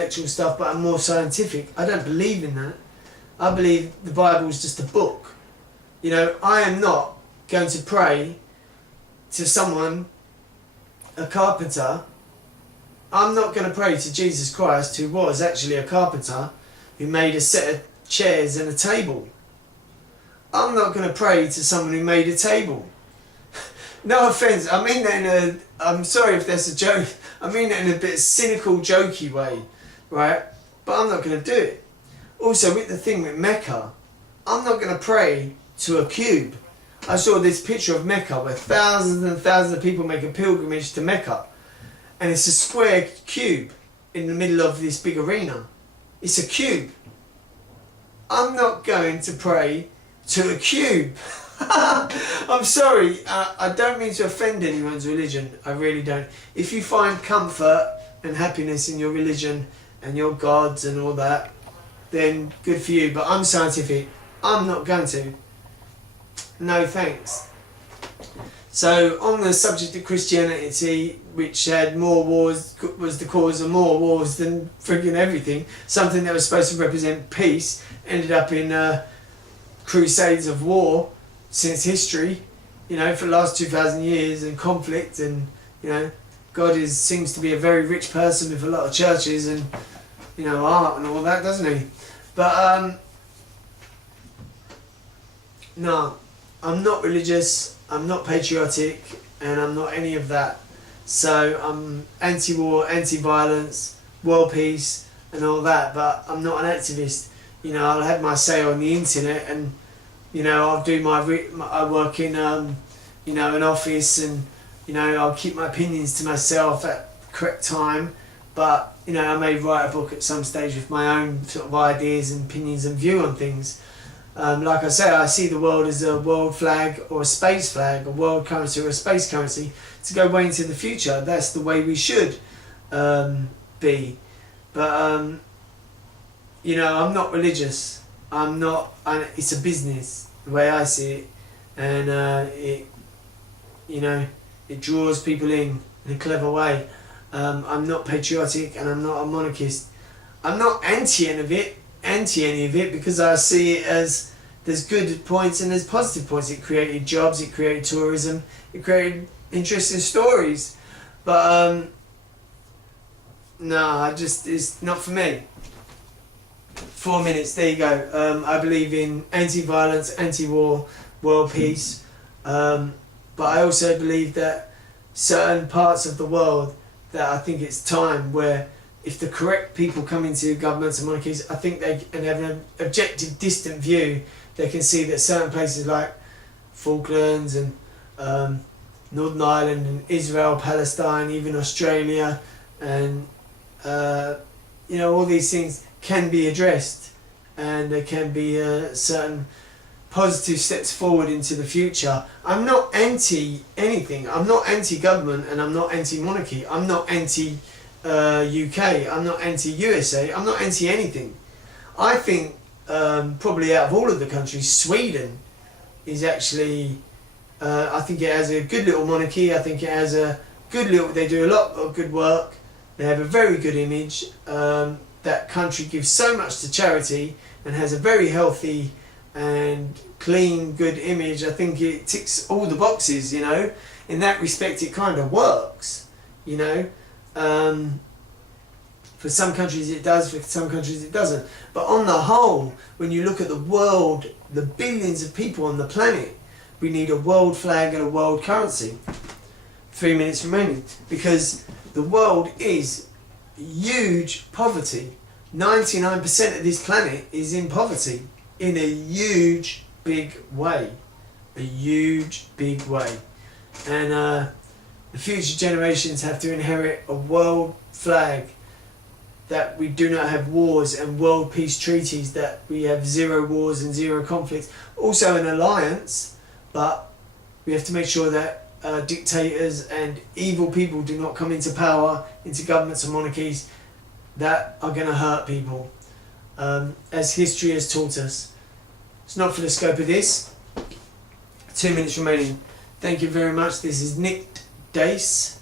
intellectual stuff, but I'm more scientific. I don't believe in that. I believe the Bible is just a book. You know, I am not going to pray to someone, a carpenter. I'm not going to pray to Jesus Christ, who was actually a carpenter, who made a set of chairs and a table. I'm not going to pray to someone who made a table. No offence, I mean that in a, I'm sorry if that's a joke, I mean that in a bit cynical, jokey way, right? But I'm not going to do it. Also, with the thing with Mecca, I'm not going to pray to a cube. I saw this picture of Mecca where thousands and thousands of people make a pilgrimage to Mecca. And it's a square cube in the middle of this big arena. It's a cube. I'm not going to pray to a cube. I'm sorry, I don't mean to offend anyone's religion, I really don't. If you find comfort and happiness in your religion and your gods and all that, then good for you, but I'm scientific. I'm not going to. No thanks. So on the subject of Christianity, which had more wars, was the cause of more wars than frigging everything, something that was supposed to represent peace, ended up in crusades of war since history, you know, for the last 2,000 years, and conflict, and, you know, God seems to be a very rich person with a lot of churches and, you know, art and all that, doesn't he? But, no, I'm not religious, I'm not patriotic, and I'm not any of that. So I'm anti-war, anti-violence, world peace, and all that, but I'm not an activist. You know, I'll have my say on the internet, and you know, I'll do I work in, you know, an office, and, you know, I'll keep my opinions to myself at the correct time. But, you know, I may write a book at some stage with my own sort of ideas and opinions and view on things. Like I say, I see the world as a world flag or a space flag, a world currency or a space currency, to go way into the future. That's the way we should be. But, you know, I'm not religious. I'm not, it's a business, the way I see it, and it, you know, it draws people in a clever way. I'm not patriotic, and I'm not a monarchist. I'm not anti any of it, because I see it as there's good points and there's positive points. It created jobs, it created tourism, it created interesting stories. But no, it's not for me. 4 minutes, there you go. I believe in anti-violence, anti-war, world peace, but I also believe that certain parts of the world, that I think it's time where if the correct people come into governments and monarchies, I think they can have an objective, distant view. They can see that certain places like Falklands and Northern Ireland and Israel, Palestine, even Australia, and you know, all these things can be addressed, and there can be certain positive steps forward into the future. I'm not anti anything. I'm not anti-government, and I'm not anti-monarchy. I'm not anti-UK. I'm not anti-USA. I'm not anti-anything. I think probably out of all of the countries, Sweden is actually, I think it has a good little monarchy. I think it has a good little, they do a lot of good work. They have a very good image. That country gives so much to charity and has a very healthy and clean, good image. I think it ticks all the boxes, you know. In that respect, it kind of works, you know. For some countries it does, for some countries it doesn't. But on the whole, when you look at the world, the billions of people on the planet, we need a world flag and a world currency. 3 minutes remaining. Because the world is huge poverty. 99% of this planet is in poverty in a huge big way. A huge big way. And the future generations have to inherit a world flag, that we do not have wars, and world peace treaties, that we have 0 wars and 0 conflicts. Also an alliance, but we have to make sure that dictators and evil people do not come into power, into governments and monarchies that are going to hurt people, as history has taught us. It's not for the scope of this. 2 minutes remaining. Thank you very much. This is Nick DACE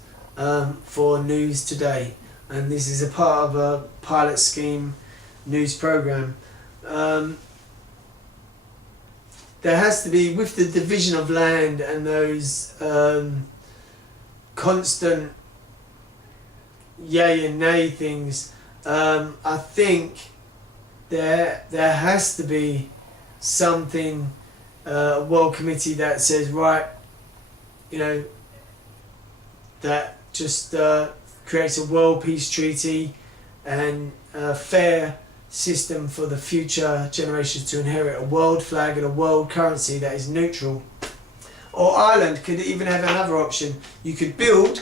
for News Today. and this is a part of a pilot scheme news program. There has to be, with the division of land and those constant yay and nay things, I think there has to be something, a world committee that says, right, you know, that just creates a world peace treaty and a fair system for the future generations to inherit, a world flag and a world currency that is neutral. Or Ireland could even have another option. You could build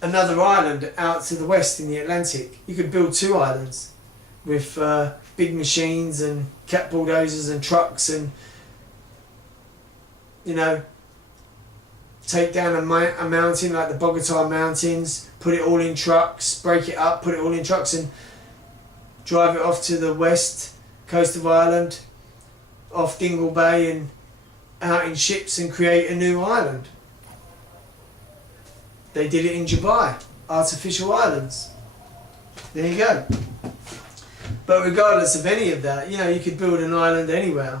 another island out to the west in the Atlantic. You could build 2 islands with big machines and cat bulldozers and trucks, and, you know, take down a mountain like the Bogota Mountains, put it all in trucks, break it up, put it all in trucks and drive it off to the west coast of Ireland, off Dingle Bay, and out in ships and create a new island. They did it in Dubai, artificial islands. There you go. But regardless of any of that, you know, you could build an island anywhere.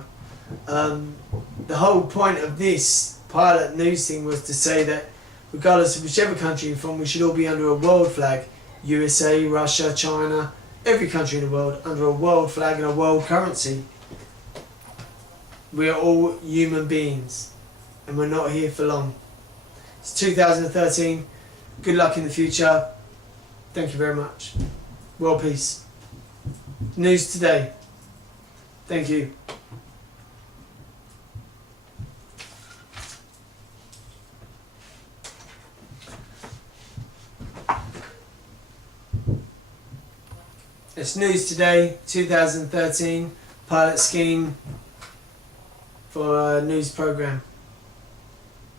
The whole point of this pilot news thing was to say that regardless of whichever country you're from, we should all be under a world flag. USA, Russia, China, every country in the world under a world flag and a world currency. We are all human beings and we're not here for long. It's 2013. Good luck in the future. Thank you very much. World peace. News today. Thank you. It's News Today, 2013, pilot scheme for a news program.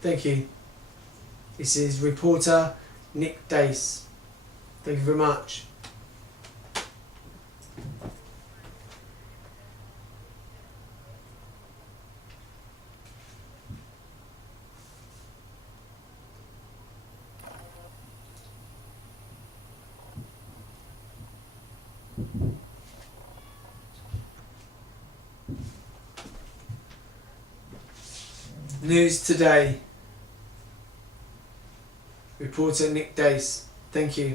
Thank you. This is reporter Nick DACE. Thank you very much. News Today. Reporter Nick DACE. Thank you.